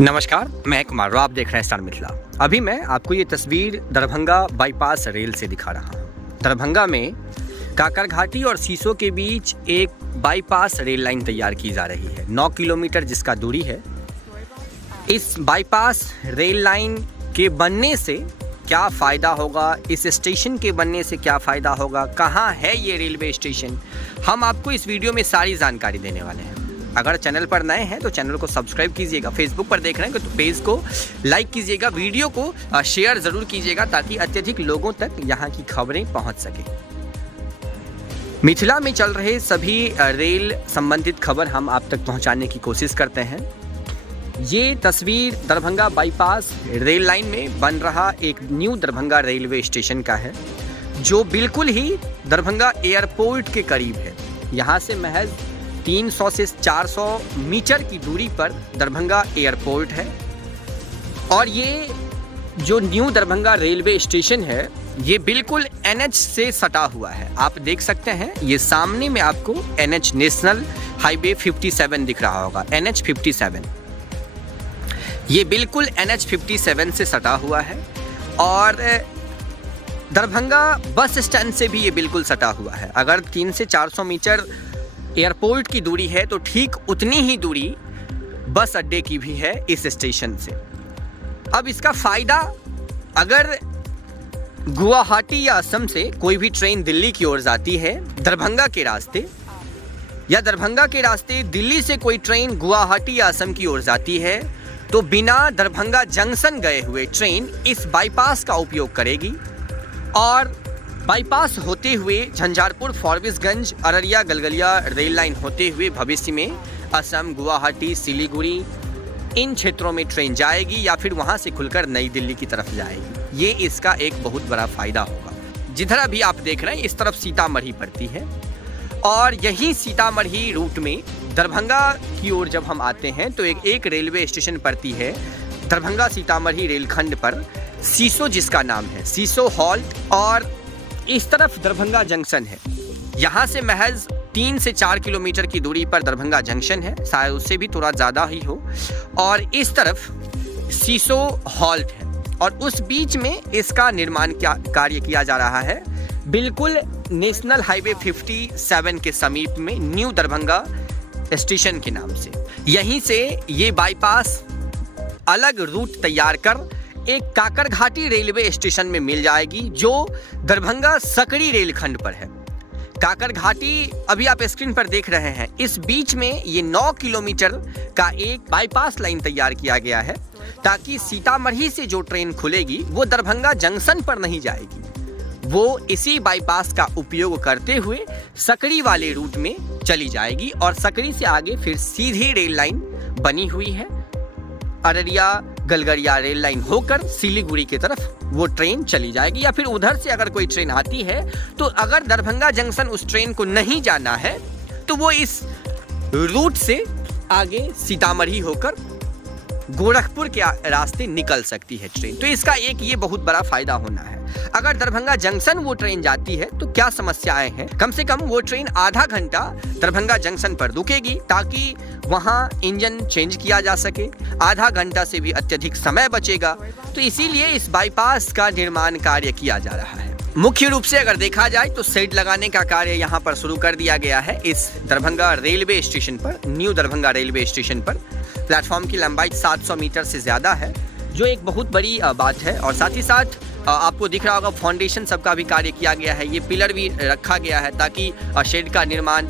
नमस्कार, मैं कुमार राव, आप देख रहे हैं स्टार मिथिला। अभी मैं आपको ये तस्वीर दरभंगा बाईपास रेल से दिखा रहा हूँ। दरभंगा में काकरघाटी और सीसो के बीच एक बाईपास रेल लाइन तैयार की जा रही है। 9 किलोमीटर जिसका दूरी है। इस बाईपास रेल लाइन के बनने से क्या फ़ायदा होगा, इस स्टेशन के बनने से क्या फ़ायदा होगा, कहाँ है ये रेलवे स्टेशन, हम आपको इस वीडियो में सारी जानकारी देने वाले हैं। अगर चैनल पर नए हैं तो चैनल को सब्सक्राइब कीजिएगा। फेसबुक पर देख रहे हैं तो पेज को लाइक कीजिएगा, वीडियो को शेयर ज़रूर कीजिएगा ताकि अत्यधिक लोगों तक यहाँ की खबरें पहुँच सकें। मिथिला में चल रहे सभी रेल संबंधित खबर हम आप तक पहुँचाने की कोशिश करते हैं। ये तस्वीर दरभंगा बाईपास रेल लाइन में बन रहा एक न्यू दरभंगा रेलवे स्टेशन का है, जो बिल्कुल ही दरभंगा एयरपोर्ट के करीब है। यहाँ से महज 300 से 400 मीटर की दूरी पर दरभंगा एयरपोर्ट है। और ये जो न्यू दरभंगा रेलवे स्टेशन है ये बिल्कुल NH से सटा हुआ है। आप देख सकते हैं ये सामने में आपको NH नेशनल हाईवे 57 दिख रहा होगा। NH 57 ये बिल्कुल NH 57 से सटा हुआ है और दरभंगा बस स्टैंड से भी ये बिल्कुल सटा हुआ है। अगर 300 से 400 मीटर एयरपोर्ट की दूरी है तो ठीक उतनी ही दूरी बस अड्डे की भी है इस स्टेशन से। अब इसका फ़ायदा, अगर गुवाहाटी या असम से कोई भी ट्रेन दिल्ली की ओर जाती है दरभंगा के रास्ते, या दरभंगा के रास्ते दिल्ली से कोई ट्रेन गुवाहाटी या असम की ओर जाती है, तो बिना दरभंगा जंक्शन गए हुए ट्रेन इस बाईपास का उपयोग करेगी और बाईपास होते हुए झंझारपुर, फॉरबिसगंज, अररिया, गलगलिया रेल लाइन होते हुए भविष्य में असम, गुवाहाटी, सिलीगुड़ी इन क्षेत्रों में ट्रेन जाएगी या फिर वहां से खुलकर नई दिल्ली की तरफ जाएगी। ये इसका एक बहुत बड़ा फ़ायदा होगा। जिधर अभी आप देख रहे हैं इस तरफ सीतामढ़ी पड़ती है और यही सीतामढ़ी रूट में दरभंगा की ओर जब हम आते हैं तो एक रेलवे स्टेशन पड़ती है दरभंगा सीतामढ़ी रेलखंड पर, सीसो जिसका नाम है, सीसो हॉल्ट। और इस तरफ दरभंगा जंक्शन है। यहाँ से महज 3 से 4 किलोमीटर की दूरी पर दरभंगा जंक्शन है, शायद उससे भी थोड़ा ज़्यादा ही हो। और इस तरफ सीसो हॉल्ट है और उस बीच में इसका निर्माण कार्य किया जा रहा है बिल्कुल नेशनल हाईवे 57 के समीप में न्यू दरभंगा स्टेशन के नाम से। यहीं से ये बाईपास अलग रूट तैयार कर एक काकरघाटी रेलवे स्टेशन में मिल जाएगी, जो दरभंगा सकड़ी रेलखंड पर है। काकरघाटी अभी आप स्क्रीन पर देख रहे हैं, इस बीच में ये 9 किलोमीटर का एक बाईपास लाइन तैयार किया गया है ताकि सीतामढ़ी से जो ट्रेन खुलेगी वो दरभंगा जंक्शन पर नहीं जाएगी, वो इसी बाईपास का उपयोग करते हुए सकड़ी वाले रूट में चली जाएगी और सकड़ी से आगे फिर सीधी रेल लाइन बनी हुई है। अररिया गलगलिया रेल लाइन होकर सिलीगुड़ी की तरफ वो ट्रेन चली जाएगी, या फिर उधर से अगर कोई ट्रेन आती है तो अगर दरभंगा जंक्शन उस ट्रेन को नहीं जाना है तो वो इस रूट से आगे सीतामढ़ी होकर गोरखपुर के रास्ते निकल सकती है ट्रेन। तो इसका एक ये बहुत बड़ा फायदा होना है। अगर दरभंगा जंक्शन वो ट्रेन जाती है तो क्या समस्याएं हैं, कम से कम वो ट्रेन आधा घंटा दरभंगा जंक्शन पर रुकेगी ताकि वहां इंजन चेंज किया जा सके, आधा घंटा से भी अत्यधिक समय बचेगा। तो इसीलिए इस बाईपास का निर्माण कार्य किया जा रहा है। मुख्य रूप से अगर देखा जाए तो शेड लगाने का कार्य यहाँ पर शुरू कर दिया गया है इस दरभंगा रेलवे स्टेशन पर, न्यू दरभंगा रेलवे स्टेशन पर। प्लेटफॉर्म की लंबाई 700 मीटर से ज़्यादा है, जो एक बहुत बड़ी बात है। और साथ ही साथ आपको दिख रहा होगा फाउंडेशन सबका भी कार्य किया गया है, ये पिलर भी रखा गया है ताकि शेड का निर्माण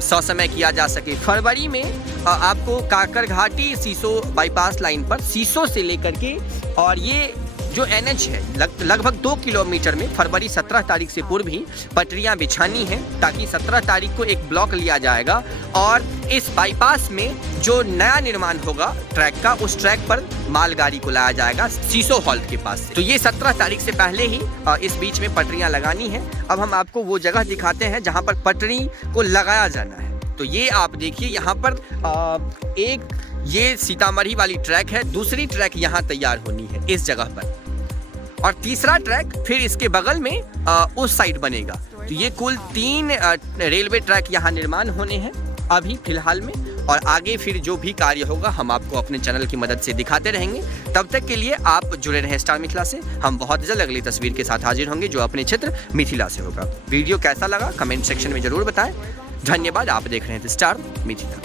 ससमय किया जा सके। फरवरी में आपको काकरघाटी सीसो बाईपास लाइन पर सीसो से लेकर के और ये जो NH है लगभग 2 किलोमीटर में फरवरी 17 तारीख से पूर्व ही पटरियां बिछानी है ताकि 17 तारीख को एक ब्लॉक लिया जाएगा और इस बाईपास में जो नया निर्माण होगा ट्रैक का, उस ट्रैक पर मालगाड़ी को लाया जाएगा सीसो हॉल्ट के पास से। तो ये 17 तारीख से पहले ही इस बीच में पटरियां लगानी है। अब हम आपको वो जगह दिखाते हैं जहाँ पर पटरी को लगाया जाना है। तो ये आप देखिए, यहाँ पर एक ये सीतामढ़ी वाली ट्रैक है, दूसरी ट्रैक यहाँ तैयार होनी है इस जगह पर, और तीसरा ट्रैक फिर इसके बगल में उस साइड बनेगा। तो ये कुल 3 रेलवे ट्रैक यहाँ निर्माण होने हैं अभी फिलहाल में। और आगे फिर जो भी कार्य होगा हम आपको अपने चैनल की मदद से दिखाते रहेंगे। तब तक के लिए आप जुड़े रहें स्टार मिथिला से। हम बहुत जल्द अगली तस्वीर के साथ हाजिर होंगे जो अपने क्षेत्र मिथिला से होगा। वीडियो कैसा लगा कमेंट सेक्शन में जरूर बताएं। धन्यवाद। आप देख रहे हैं स्टार मिथिला।